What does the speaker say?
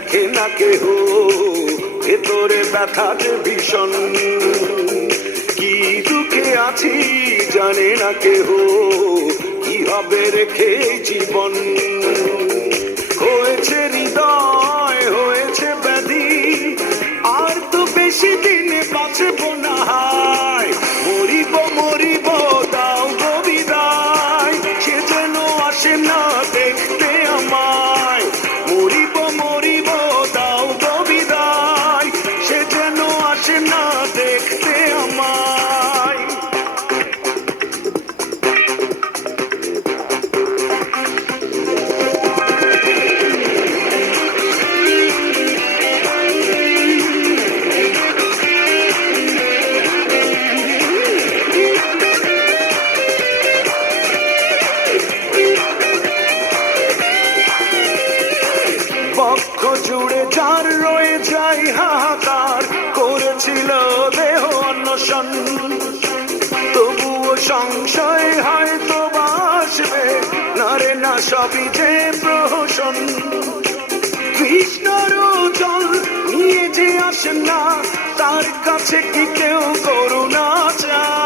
দেখে না কেহ ভেতরে ব্যথা যে ভীষণ কি দুঃখে আছি জানে না কেহ কি হবে রেখে জীবন হয়েছে হৃদয় হয়েছে ব্যাধি আর তো বেশি দিনে বাঁচব না হায় মরিব মরিব দাও গো বিদায় সে যেন আসে না দেখতে আমায় মরিব মরিব দাও গো বিদায় সে যেন আসে না দেখতে আমায় বক্ষ জুড়ে যার রয়ে যায় হাহাকার করেছিল দেহ অন্বেষণ তবুও সংশয় হয়তো বাসবে না রে না সবই যে প্রহসন কৃষ্ণর জল নিয়ে যে আসে না তার কাছে কি কেউ করুণা চায়